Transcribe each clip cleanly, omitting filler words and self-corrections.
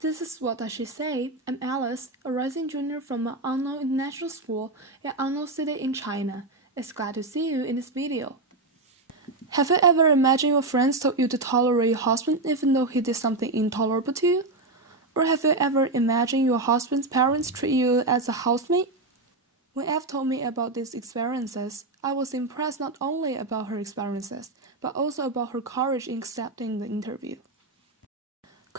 This is What Does She Say? I'm Alice, a rising junior from an unknown international school in an unknown city in China. It's glad to see you in this video. Have you ever imagined your friends told you to tolerate your husband even though he did something intolerable to you? Or have you ever imagined your husband's parents treat you as a housemate? When F told me about these experiences, I was impressed not only about her experiences, but also about her courage in accepting the interview.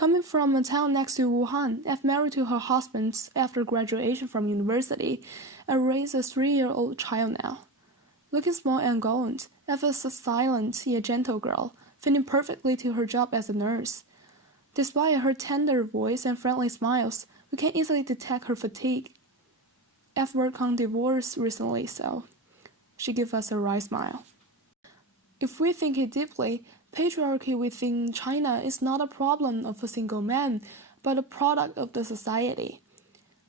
Coming from a town next to Wuhan, F married to her husband after graduation from university and raised a 3-year-old child now. Looking small and gaunt, F is a silent yet gentle girl, fitting perfectly to her job as a nurse. Despite her tender voice and friendly smiles, we can easily detect her fatigue. F worked on divorce recently, so she gives us a wry smile. If we think it deeply, patriarchy within China is not a problem of a single man, but a product of the society.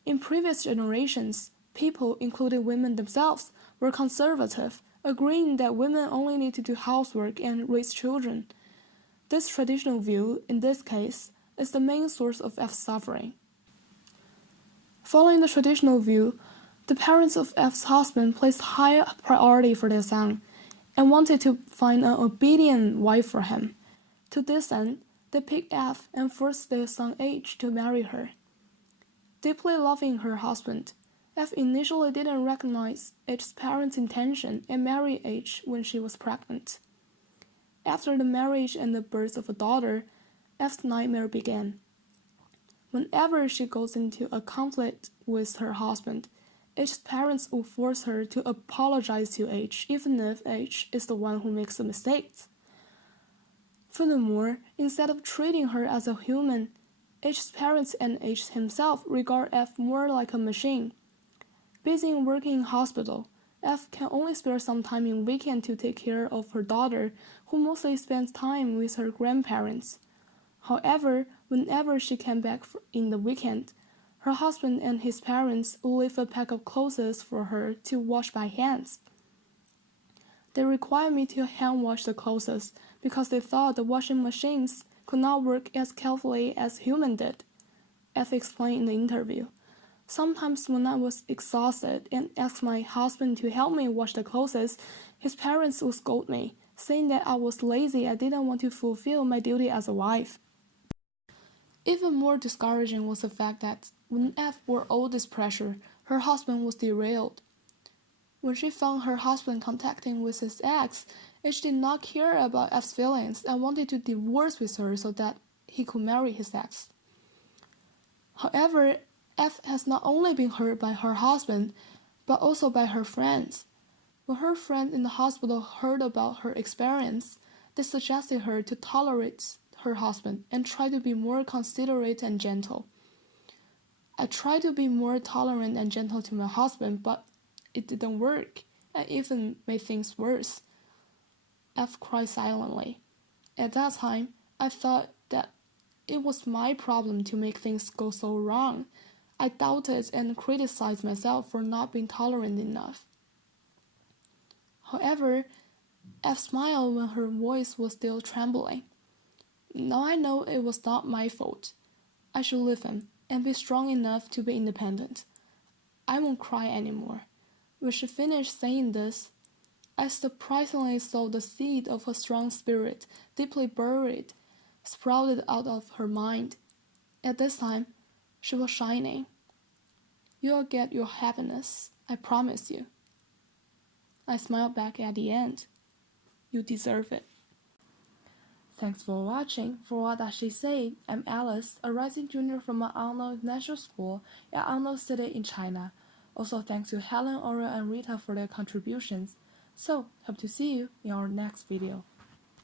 In previous generations, people, including women themselves, were conservative, agreeing that women only need to do housework and raise children. This traditional view, in this case, is the main source of F's suffering. Following the traditional view, the parents of F's husband placed high priority for their son and wanted to find an obedient wife for him. To this end, they picked F and forced their son H to marry her. Deeply loving her husband, F initially didn't recognize H's parents' intention and married H when she was pregnant. After the marriage and the birth of a daughter, F's nightmare began. Whenever she goes into a conflict with her husband, H's parents will force her to apologize to H, even if H is the one who makes the mistakes. Furthermore, instead of treating her as a human, H's parents and H himself regard F more like a machine. Busy working in hospital, F can only spare some time in weekend to take care of her daughter, who mostly spends time with her grandparents. However, whenever she came back in the weekend, her husband and his parents would leave a pack of clothes for her to wash by hands. They required me to hand wash the clothes because they thought the washing machines could not work as carefully as humans did, F explained in the interview. Sometimes when I was exhausted and asked my husband to help me wash the clothes, his parents would scold me, saying that I was lazy and didn't want to fulfill my duty as a wife. Even more discouraging was the fact that when F bore all this pressure, her husband was derailed. When she found her husband contacting with his ex, H did not care about F's feelings and wanted to divorce with her so that he could marry his ex. However, F has not only been hurt by her husband, but also by her friends. When her friends in the hospital heard about her experience, they suggested her to tolerate her husband and try to be more considerate and gentle. I tried to be more tolerant and gentle to my husband, but it didn't work and even made things worse. F cried silently. At that time, I thought that it was my problem to make things go so wrong. I doubted and criticized myself for not being tolerant enough. However, F smiled when her voice was still trembling. Now I know it was not my fault. I should leave him and be strong enough to be independent. I won't cry anymore. When she finished saying this, I surprisingly saw the seed of a strong spirit, deeply buried, sprouted out of her mind. At this time, she was shining. You'll get your happiness, I promise you. I smiled back at the end. You deserve it. Thanks for watching. For What Does She Say? I'm Alice, a rising junior from an unknown international school in an unknown city in China. Also thanks to Helen, Oriel, and Rita for their contributions. So, hope to see you in our next video.